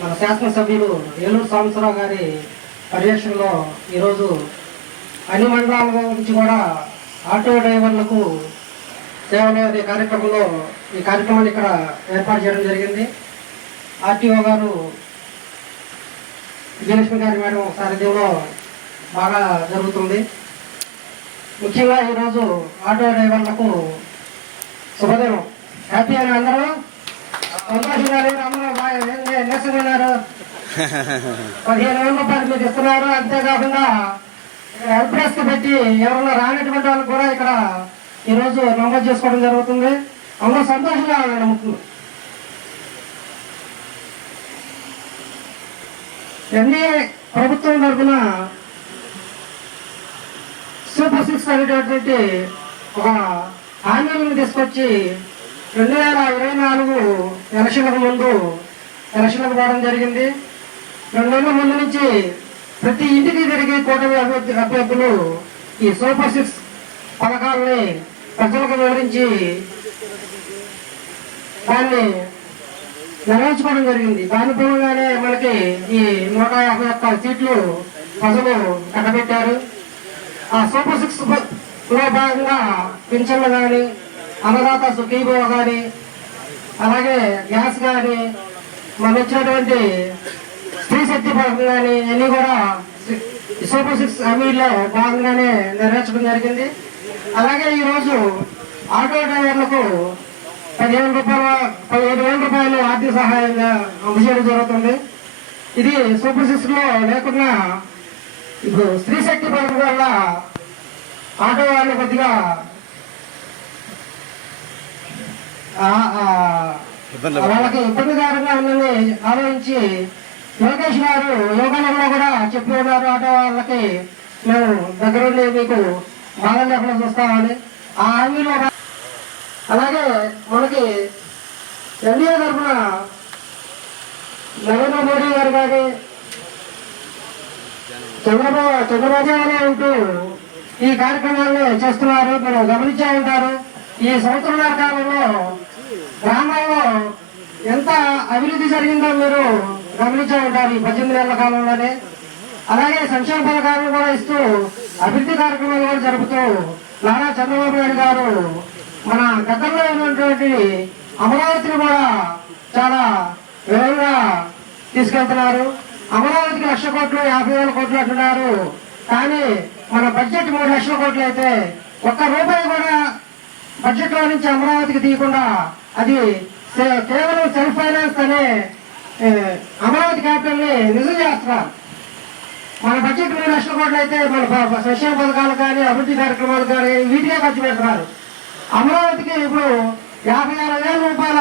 మన శాసనసభ్యులు ఏలూరు సాంబశివరావు గారి పర్యవేక్షణలో ఈరోజు అన్ని మండలాల నుంచి కూడా ఆటో డ్రైవర్లకు సేవలు అనే కార్యక్రమంలో ఈ కార్యక్రమాన్ని ఇక్కడ ఏర్పాటు చేయడం జరిగింది. ఆర్టీఓ గారు విజయలక్ష్మి గారి మేడం సారథ్యంలో బాగా జరుగుతుంది. ముఖ్యంగా ఈరోజు ఆటో డ్రైవర్లకు శుభదినం. హ్యాపీ అని అందరూ సంతోషంగా అందరూ నేర్చుకున్నారు. 15,000 రూపాయలు మీకు ఇస్తున్నారు. అంతేకాకుండా హెల్ప్ డెస్క్ పెట్టి ఎవరన్నా రానటువంటి వాళ్ళు కూడా ఇక్కడ ఈరోజు నమోదు చేసుకోవడం జరుగుతుంది. అందరూ సంతోషంగా నమ్ముతుంది. ఎన్డీఏ ప్రభుత్వం తరఫున సూపర్ 6 అనేటటువంటి ఒక హామీలను తీసుకొచ్చి 2024 ఎలక్షన్లకు పోవడం జరిగింది. 2 నెలల ముందు నుంచి ప్రతి ఇంటికి తిరిగి కూటమి అభ్యర్థులు ఈ సూపర్ 6 పథకాలని ప్రజలకు వివరించి దాన్ని నిర్వహించుకోవడం జరిగింది. దాని పూర్వంగానే మనకి ఈ 151 సీట్లు ప్రజలు కట్టబెట్టారు. ఆ సూపర్ 6 లో భాగంగా పింఛన్లు కానీ, అన్నదాత సుఖీభవ కానీ, అలాగే గ్యాస్ కానీ, మనం వచ్చినటువంటి స్త్రీ శక్తి పథకం కానీ అన్నీ కూడా సూపర్ 6 హామీల్లో భాగంగానే నెరవేర్చడం జరిగింది. అలాగే ఈరోజు ఆటో డ్రైవర్లకు 15,000 రూపాయలు ఆర్థిక సహాయంగా అందజేయడం జరుగుతుంది. ఇది సూపర్ 6 లో లేకుండా ఇప్పుడు స్త్రీ శక్తి పథకం వల్ల ఆటో వాళ్ళు కొద్దిగా వాళ్ళకి ఇబ్బందికరంగా ఉందని ఆలోచించి లోకేష్ గారు యోగానంలో కూడా చెప్పి ఉన్నారు, ఆటో వాళ్ళకి మేము దగ్గరుండి మీకు బాధ లేకుండా చూస్తామని. ఆ హామీలో అలాగే మనకి ఎన్డీఏ తరఫున నరేంద్ర మోడీ గారు కానీ చంద్రబాబు ఉంటూ ఈ కార్యక్రమాన్ని చేస్తున్నారు. మీరు గమనించే ఉంటారు. ఈ సంవత్సరాల కాలంలో గ్రామాల్లో ఎంత అభివృద్ధి జరిగిందో మీరు గమనించే ఉంటారు ఈ 18 నెలల కాలంలోనే. అలాగే సంక్షేమ పథకాలను కూడా ఇస్తూ అభివృద్ధి కార్యక్రమాలు కూడా జరుపుతూ నారా చంద్రబాబు నాయుడు గారు మన గతంలో ఉన్నటువంటి అమరావతిని కూడా చాలా వేగంగా తీసుకెళ్తున్నారు. అమరావతికి 1,00,000 కోట్లు 50,000 కోట్లు అంటున్నారు. కానీ మన బడ్జెట్ 3 లక్షల కోట్లు అయితే ₹1 కూడా బడ్జెట్ లో నుంచి అమరావతికి తీయకుండా అది కేవలం సెల్ఫ్ ఫైనాన్స్ అనే అమరావతి క్యాపిటల్ ని నిజం చేస్తున్నారు. మన బడ్జెట్ 3 లక్షల కోట్లు అయితే మన సంక్షేమ పథకాలు కానీ, అభివృద్ధి కార్యక్రమాలు కానీ వీటికే ఖర్చు పెడుతున్నారు. అమరావతికి ఇప్పుడు 56,000 రూపాయల